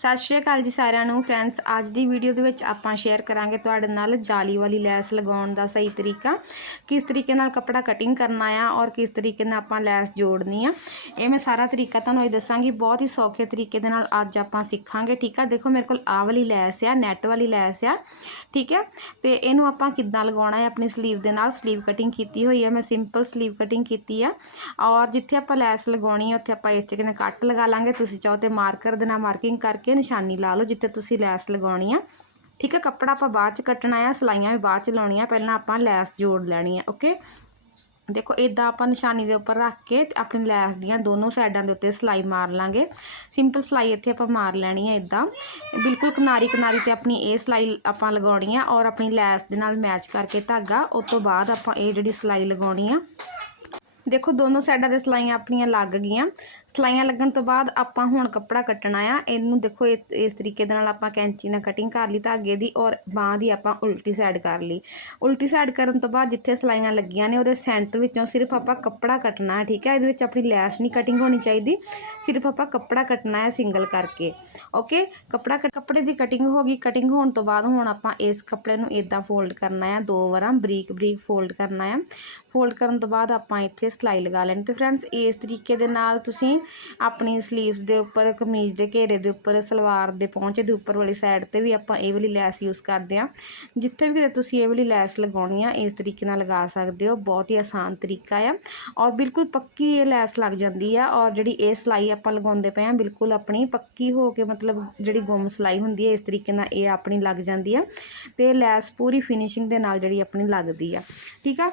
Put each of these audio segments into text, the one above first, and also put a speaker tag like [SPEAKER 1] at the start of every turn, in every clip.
[SPEAKER 1] ਸਤਿ ਸ਼੍ਰੀ ਅਕਾਲ ਜੀ ਸਾਰਿਆਂ ਨੂੰ। ਫਰੈਂਡਸ ਅੱਜ ਦੀ ਵੀਡੀਓ ਦੇ ਵਿੱਚ ਆਪਾਂ ਸ਼ੇਅਰ ਕਰਾਂਗੇ ਤੁਹਾਡੇ ਨਾਲ ਜਾਲੀ ਵਾਲੀ ਲੈਸ ਲਗਾਉਣ ਦਾ ਸਹੀ ਤਰੀਕਾ। ਕਿਸ ਤਰੀਕੇ ਨਾਲ ਕੱਪੜਾ ਕਟਿੰਗ ਕਰਨਾ ਆ ਔਰ ਕਿਸ ਤਰੀਕੇ ਨਾਲ ਆਪਾਂ ਲੈਸ ਜੋੜਨੀ ਆ, ਇਹ ਮੈਂ ਸਾਰਾ ਤਰੀਕਾ ਤੁਹਾਨੂੰ ਇਹ ਦੱਸਾਂਗੀ। ਬਹੁਤ ਹੀ ਸੌਖੇ ਤਰੀਕੇ ਦੇ ਨਾਲ ਅੱਜ ਆਪਾਂ ਸਿੱਖਾਂਗੇ, ਠੀਕ ਆ? ਦੇਖੋ ਮੇਰੇ ਕੋਲ ਆਹ ਵਾਲੀ ਲੈਸ ਆ ਨੈਟ ਵਾਲੀ ਲੈਸ ਆ, ਠੀਕ ਹੈ ਤੇ ਇਹਨੂੰ ਆਪਾਂ ਕਿੱਦਾਂ ਲਗਾਉਣਾ ਹੈ? ਆਪਣੀ ਸਲੀਵ ਦੇ ਨਾਲ ਸਲੀਵ ਕਟਿੰਗ ਕੀਤੀ ਹੋਈ ਹੈ ਮੈਂ ਸਿੰਪਲ ਸਲੀਵ ਕਟਿੰਗ ਕੀਤੀ ਆ। ਔਰ ਜਿੱਥੇ ਆਪਾਂ ਲੈਸ ਲਗਾਉਣੀ ਆ, ਉੱਥੇ ਆਪਾਂ ਇਸ ਤਰੀਕੇ ਨਾਲ ਕੱਟ ਲਗਾ ਲਾਂਗੇ। ਤੁਸੀਂ ਚਾਹੋ ਤੇ ਮਾਰਕਰ ਦੇ ਨਾਲ ਮਾਰਕਿੰਗ ਕਰਕੇ ਨਿਸ਼ਾਨੀ ਲਾ ਲਓ ਜਿੱਥੇ ਤੁਸੀਂ ਲੈਸ ਲਗਾਉਣੀ ਆ। ਠੀਕ ਹੈ ਕੱਪੜਾ ਆਪਾਂ ਬਾਅਦ ਚ ਕੱਟਣਾ ਆ ਸਲਾਈਆਂ ਵੀ ਬਾਅਦ ਚ ਲਾਉਣੀਆਂ, ਪਹਿਲਾਂ ਆਪਾਂ ਲੈਸ ਜੋੜ ਲੈਣੀ ਆ, ਓਕੇ? ਦੇਖੋ ਇਦਾਂ ਆਪਾਂ ਨਿਸ਼ਾਨੀ ਦੇ ਉੱਪਰ ਰੱਖ ਕੇ ਆਪਣੀ ਲੈਸ ਦੀਆਂ ਦੋਨੋਂ ਸਾਈਡਾਂ ਦੇ ਉੱਤੇ ਸਲਾਈ ਮਾਰ ਲਾਂਗੇ। ਸਿੰਪਲ ਸਲਾਈ ਇੱਥੇ ਆਪਾਂ ਮਾਰ ਲੈਣੀ ਹੈ ਇਦਾਂ ਬਿਲਕੁਲ ਕਿਨਾਰੀ ਕਿਨਾਰੀ ਤੇ ਆਪਣੀ ਇਹ ਸਲਾਈ ਆਪਾਂ ਲਗਾਉਣੀ ਆ ਔਰ ਆਪਣੀ ਲੈਸ ਦੇ ਨਾਲ ਮੈਚ ਕਰਕੇ ਧਾਗਾ, ਉਸ ਤੋਂ ਬਾਅਦ ਆਪਾਂ ਇਹ ਜਿਹੜੀ ਸਲਾਈ ਲਗਾਉਣੀ ਆ ਦੇਖੋ, ਦੋਨੋਂ ਸਾਈਡਾਂ ਦੇ ਸਲਾਈਆਂ ਆਪਣੀਆਂ ਲੱਗ ਗਈਆਂ। ਸਲਾਈਆਂ ਲੱਗਣ ਤੋਂ ਬਾਅਦ ਆਪਾਂ ਹੁਣ ਕੱਪੜਾ ਕੱਟਣਾ ਆ। ਇਹਨੂੰ ਦੇਖੋ, ਇਹ- ਇਸ ਤਰੀਕੇ ਦੇ ਨਾਲ ਆਪਾਂ ਕੈਂਚੀ ਨਾਲ ਕਟਿੰਗ ਕਰ ਲਈ, ਧਾਗੇ ਦੀ ਔਰ ਬਾਹ ਦੀ ਆਪਾਂ ਉਲਟੀ ਸਾਈਡ ਕਰ ਲਈ। ਉਲਟੀ ਸਾਈਡ ਕਰਨ ਤੋਂ ਬਾਅਦ ਜਿੱਥੇ ਸਲਾਈਆਂ ਲੱਗੀਆਂ ਨੇ, ਉਹਦੇ ਸੈਂਟਰ ਵਿੱਚੋਂ ਸਿਰਫ ਆਪਾਂ ਕੱਪੜਾ ਕੱਟਣਾ ਹੈ, ਠੀਕ ਹੈ? ਇਹਦੇ ਵਿੱਚ ਆਪਣੀ ਲੈਸ ਨਹੀਂ ਕਟਿੰਗ ਹੋਣੀ ਚਾਹੀਦੀ। ਸਿਰਫ ਆਪਾਂ ਕੱਪੜਾ ਕੱਟਣਾ ਹੈ ਸਿੰਗਲ ਕਰਕੇ ਓਕੇ ਕੱਪੜਾ ਕੱਪੜੇ ਦੀ ਕਟਿੰਗ ਹੋ ਗਈ। ਕਟਿੰਗ ਹੋਣ ਤੋਂ ਬਾਅਦ ਹੁਣ ਆਪਾਂ ਇਸ ਕੱਪੜੇ ਨੂੰ ਇਦਾਂ ਫੋਲਡ ਕਰਨਾ ਹੈ ਦੋ ਵਾਰਾਂ ਬਰੀਕ ਬਰੀਕ ਫੋਲਡ ਕਰਨਾ ਹੈ ਫੋਲਡ ਕਰਨ ਤੋਂ ਬਾਅਦ ਆਪਾਂ ਇੱਥੇ ਸਲਾਈ ਲਗਾ ਲੈਣੀ। ਤੇ ਫਰੈਂਡਸ ਇਸ ਤਰੀਕੇ ਦੇ ਨਾਲ ਤੁਸੀਂ ਆਪਣੀ ਸਲੀਵਸ ਦੇ ਉੱਪਰ, ਕਮੀਜ਼ ਦੇ ਘੇਰੇ ਦੇ ਉੱਪਰ, ਸਲਵਾਰ ਦੇ ਪਹੁੰਚੇ ਦੇ ਉੱਪਰ ਵਾਲੀ ਸਾਈਡ ਤੇ ਵੀ ਆਪਾਂ ਇਹ ਵਾਲੀ ਲੈਸ ਯੂਜ਼ ਕਰਦੇ ਆ ਜਿੱਥੇ ਵੀ ਕਿਤੇ ਤੁਸੀਂ ਇਹ ਵਾਲੀ ਲੈਸ ਲਗਾਉਣੀ ਆ, ਇਸ ਤਰੀਕੇ ਨਾਲ ਲਗਾ ਸਕਦੇ ਹੋ। ਬਹੁਤ ਹੀ ਆਸਾਨ ਤਰੀਕਾ ਆ। ਔਰ ਬਿਲਕੁਲ ਪੱਕੀ ਇਹ ਲੈਸ ਲੱਗ ਜਾਂਦੀ ਆ। ਔਰ ਜਿਹੜੀ ਇਹ ਸਲਾਈ ਆਪਾਂ ਲਗਾਉਂਦੇ ਪਏ ਆ ਬਿਲਕੁਲ ਆਪਣੀ ਪੱਕੀ ਹੋ ਕੇ ਮਤਲਬ ਜਿਹੜੀ ਗੁੰਮ ਸਲਾਈ ਹੁੰਦੀ ਹੈ ਇਸ ਤਰੀਕੇ ਨਾਲ ਇਹ ਆਪਣੀ ਲੱਗ ਜਾਂਦੀ ਆ। ਤੇ ਲੈਸ ਪੂਰੀ ਫਿਨਿਸ਼ਿੰਗ ਦੇ ਨਾਲ ਜਿਹੜੀ ਆਪਣੀ ਲੱਗਦੀ ਆ। ਠੀਕ ਆ?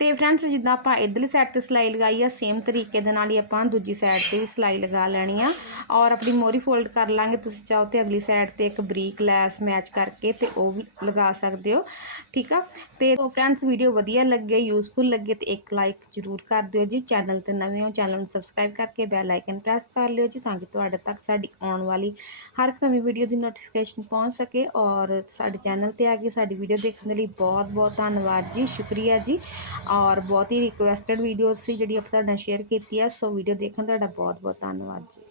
[SPEAKER 1] ਤੇ ਫਰੈਂਡਸ ਜਿੱਦਾਂ ਆਪਾਂ ਇਧਰਲੀ ਸਾਈਡ ਤੇ ਸਿਲਾਈ ਲਗਾਈ ਆ ਸੇਮ ਤਰੀਕੇ ਦੇ ਨਾਲ ਹੀ ਆਪਾਂ ਦੂਜੀ ਸਾਈਡ ਤੇ ਵੀ ਸਿਲਾਈ ਲਗਾ ਲੈਣੀ ਆ। ਔਰ ਆਪਣੀ ਮੋਰੀ ਫੋਲਡ ਕਰ ਲਾਂਗੇ, ਤੁਸੀਂ ਚਾਹੋ ਤੇ ਅਗਲੀ ਸਾਈਡ ਤੇ ਇੱਕ ਬਰੀਕ ਲੈਸ ਮੈਚ ਕਰਕੇ ਤੇ ਉਹ ਵੀ ਲਗਾ ਸਕਦੇ ਹੋ, ਠੀਕ ਆ? ਤੇ ਫਰੈਂਡਸ ਵੀਡੀਓ ਵਧੀਆ ਲੱਗੇ ਯੂਸਫੁਲ ਲੱਗੇ ਤੇ ਇੱਕ ਲਾਈਕ ਜ਼ਰੂਰ ਕਰ ਦਿਓ ਜੀ। ਚੈਨਲ ਤੇ ਨਵੇਂ ਹੋ ਚੈਨਲ ਨੂੰ ਸਬਸਕ੍ਰਾਈਬ ਕਰਕੇ ਬੈਲ ਆਈਕਨ ਪ੍ਰੈਸ ਕਰ ਲਿਓ ਜੀ, ਤਾਂ ਕਿ ਤੁਹਾਡੇ ਤੱਕ ਸਾਡੀ ਆਉਣ ਵਾਲੀ ਹਰ ਇੱਕ ਨਵੀਂ ਵੀਡੀਓ ਦੀ ਨੋਟੀਫਿਕੇਸ਼ਨ ਪਹੁੰਚ ਸਕੇ। ਔਰ ਸਾਡੇ ਚੈਨਲ ਤੇ ਆ ਕੇ ਸਾਡੀ ਵੀਡੀਓ ਦੇਖਣ ਦੇ ਲਈ ਬਹੁਤ ਬਹੁਤ ਧੰਨਵਾਦ ਜੀ। ਸ਼ੁਕਰੀਆ ਜੀ। ਔਰ ਬਹੁਤ ਹੀ ਰਿਕੁਐਸਟਡ ਵੀਡੀਓ ਸੀ ਜਿਹੜੀ ਆਪਾਂ ਤੁਹਾਡੇ ਨਾਲ ਸ਼ੇਅਰ ਕੀਤੀ ਹੈ ਸੋ ਵੀਡੀਓ ਦੇਖਣ ਦਾ ਤੁਹਾਡਾ ਬਹੁਤ ਬਹੁਤ ਧੰਨਵਾਦ ਜੀ।